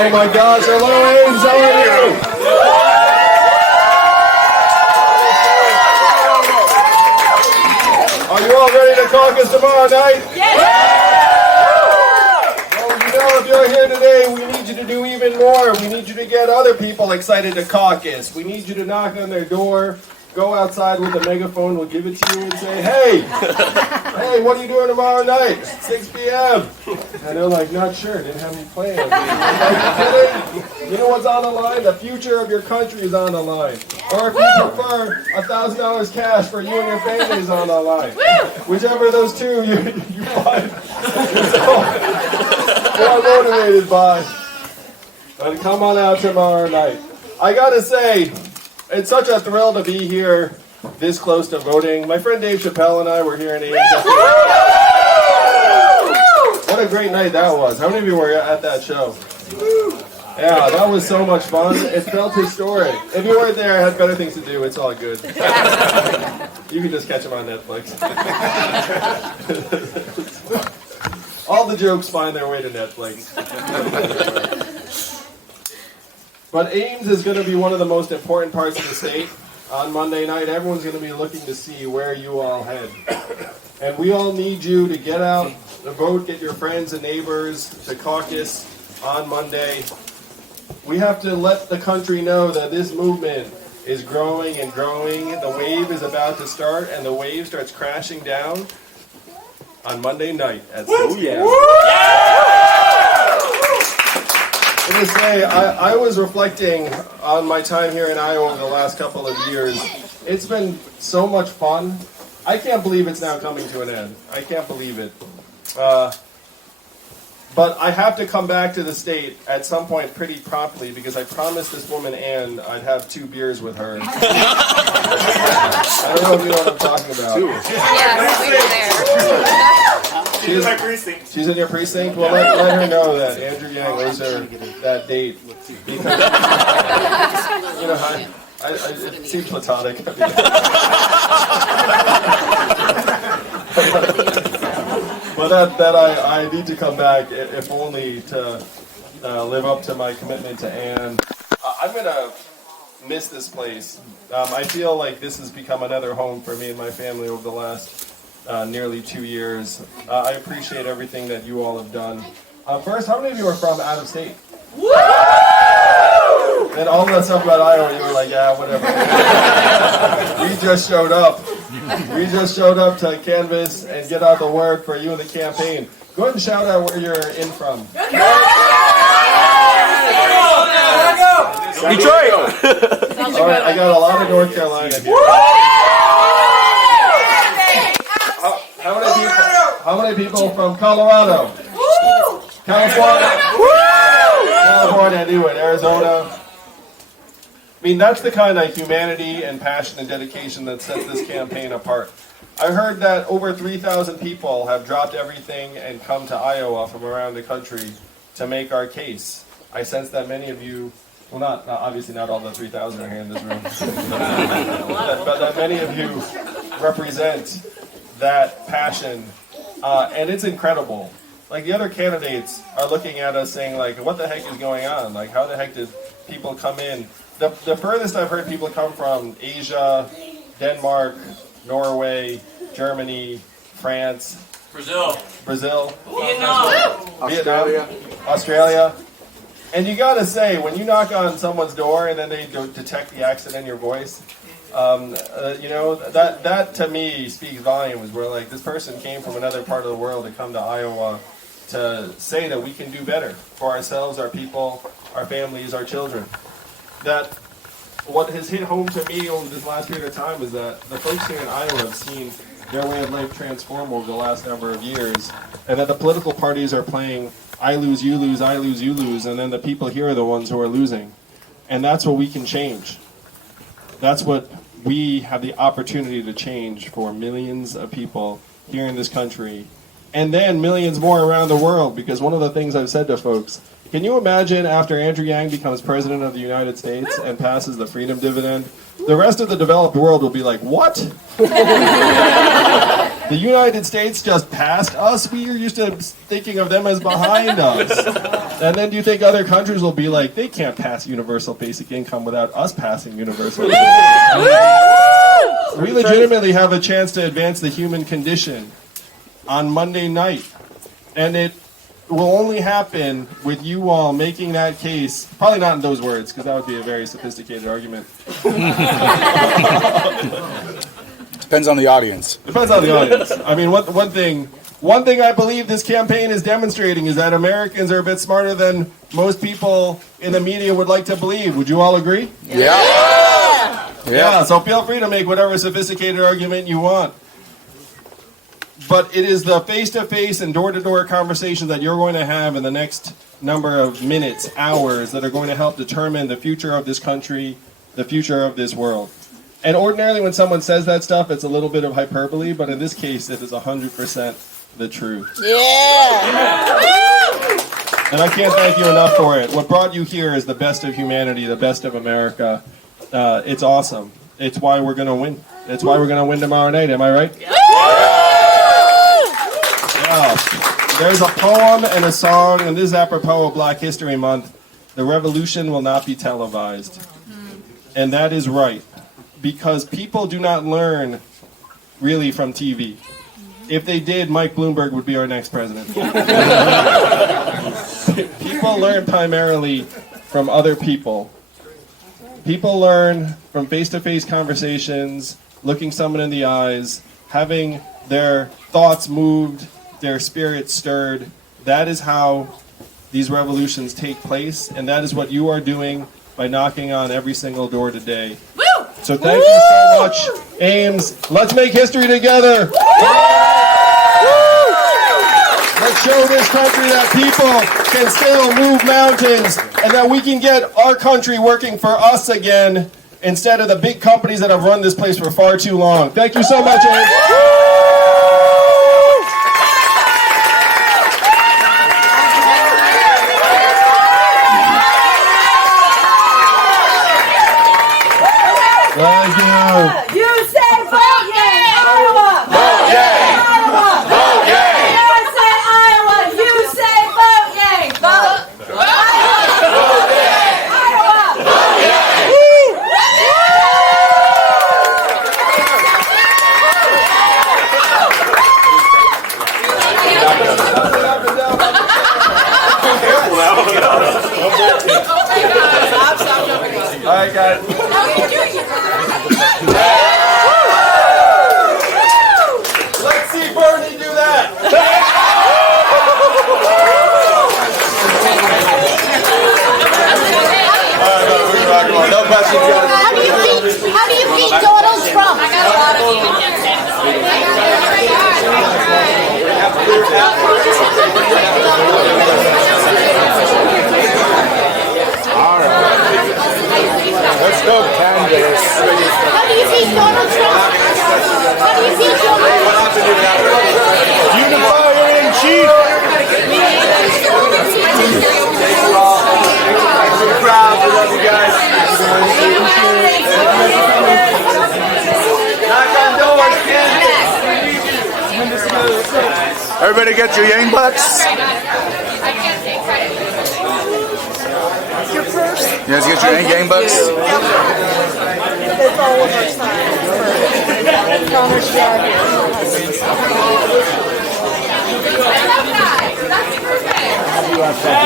Oh my gosh, hello Ames, how are you? Are you all ready to caucus tomorrow night? Well, you know, if you're here today, we need you to do even more. We need you to get other people excited to caucus. We need you to knock on their door, go outside with a megaphone, we'll give it to you and say, hey, what are you doing tomorrow night? 6 p.m. And they're like, not sure, didn't have any plans. Are you kidding? You know what's on the line? The future of your country is on the line. Or if you prefer, $1,000 cash for you and your family is on the line. Whichever of those two you find more motivated by. But come on out tomorrow night. I gotta say, it's such a thrill to be here this close to voting. My friend Dave Chappelle and I were here in Ames. What a great night that was. How many of you were at that show? Yeah, that was so much fun. It felt historic. If you weren't there, I had better things to do. It's all good. You can just catch them on Netflix. All the jokes find their way to Netflix. But Ames is going to be one of the most important parts of the state. On Monday night, everyone's going to be looking to see where you all head. And we all need you to get out, to vote, get your friends and neighbors to caucus on Monday. We have to let the country know that this movement is growing and growing. The wave is about to start, and the wave starts crashing down on Monday night at 6 p.m. To say, I was reflecting on my time here in Iowa over the last couple of years. It's been so much fun. I can't believe it's now coming to an end. I can't believe it. But I have to come back to the state at some point pretty promptly because I promised this woman, Ann, I'd have 2 beers with her. I don't know if you know what I'm talking about. 2. Yes, we were there. She's in my precinct. She's in your precinct? Well, let her know that Andrew Yang owes her that date. Because, you know, it seems platonic. But that I need to come back, if only to live up to my commitment to Ann. I'm going to miss this place. I feel like this has become another home for me and my family over the last nearly 2 years. I appreciate everything that you all have done. First, how many of you are from out of state? Woo! And all that stuff about Iowa, you were like, yeah, whatever. We just showed up. We just showed up to canvass and get out the work for you and the campaign. Go ahead and shout out where you're in from. Detroit! All right, I got a lot of North Carolina here. How many people from Colorado? California? California, I knew it. Arizona. I mean, that's the kind of humanity and passion and dedication that sets this campaign apart. I heard that over 3,000 people have dropped everything and come to Iowa from around the country to make our case. I sense that many of you, well, obviously not all the 3,000 are here in this room, but that many of you represent that passion, and it's incredible. Like, the other candidates are looking at us saying, like, what the heck is going on? Like, how the heck did people come in? The furthest I've heard people come from, Asia, Denmark, Norway, Germany, France, Brazil, Vietnam, Australia. And you gotta say, when you knock on someone's door and then they detect the accent in your voice, you know, that to me speaks volumes. Where, like, this person came from another part of the world to come to Iowa to say that we can do better for ourselves, our people, our families, our children. That what has hit home to me over this last period of time is that the folks here in Iowa have seen their way of life transform over the last number of years, and that the political parties are playing I lose, you lose, I lose, you lose, and then the people here are the ones who are losing. And that's what we can change. That's what we have the opportunity to change for millions of people here in this country, and then millions more around the world, because one of the things I've said to folks, can you imagine after Andrew Yang becomes president of the United States and passes the freedom dividend, the rest of the developed world will be like, what? The United States just passed us? We are used to thinking of them as behind us. And then do you think other countries will be like, they can't pass universal basic income without us passing universal basic income? We legitimately have a chance to advance the human condition on Monday night. And it will only happen with you all making that case, probably not in those words, because that would be a very sophisticated argument. Depends on the audience. Depends on the audience. I mean, one thing I believe this campaign is demonstrating is that Americans are a bit smarter than most people in the media would like to believe. Would you all agree? Yeah, so feel free to make whatever sophisticated argument you want. But it is the face-to-face and door-to-door conversations that you're going to have in the next number of minutes, hours, that are going to help determine the future of this country, the future of this world. And ordinarily when someone says that stuff, it's a little bit of hyperbole, but in this case, it is 100% the truth. Yeah! And I can't thank you enough for it. What brought you here is the best of humanity, the best of America. It's awesome. It's why we're going to win. It's why we're going to win tomorrow night. Am I right? Yeah. There's a poem and a song, and this is apropos of Black History Month. The revolution will not be televised. And that is right. Because people do not learn really from TV. If they did, Mike Bloomberg would be our next president. People learn primarily from other people. People learn from face-to-face conversations, looking someone in the eyes, having their thoughts moved, their spirits stirred. That is how these revolutions take place, and that is what you are doing by knocking on every single door today. So thank you so much, Ames. Let's make history together. Let's show this country that people can still move mountains and that we can get our country working for us again instead of the big companies that have run this place for far too long. Thank you so much, Ames. Thank you. You say vote yay, Iowa! Vote yay! Iowa! Vote yay! I say Iowa! You say vote yay! Vote! Iowa! Vote yay! Iowa! Vote yay! All right, guys. Let's see Bernie do that. No questions, guys. How do you beat Donald Trump? I got a lot of Let's go, Candace. How do you beat Donald Trump? How do you beat Donald Trump? Unifier in chief. We're proud. We love you guys. Knock on doors, kids. Everybody get your Yang bucks. You guys get your Yang bucks? It's all of our time. Connor's dad. That's perfect.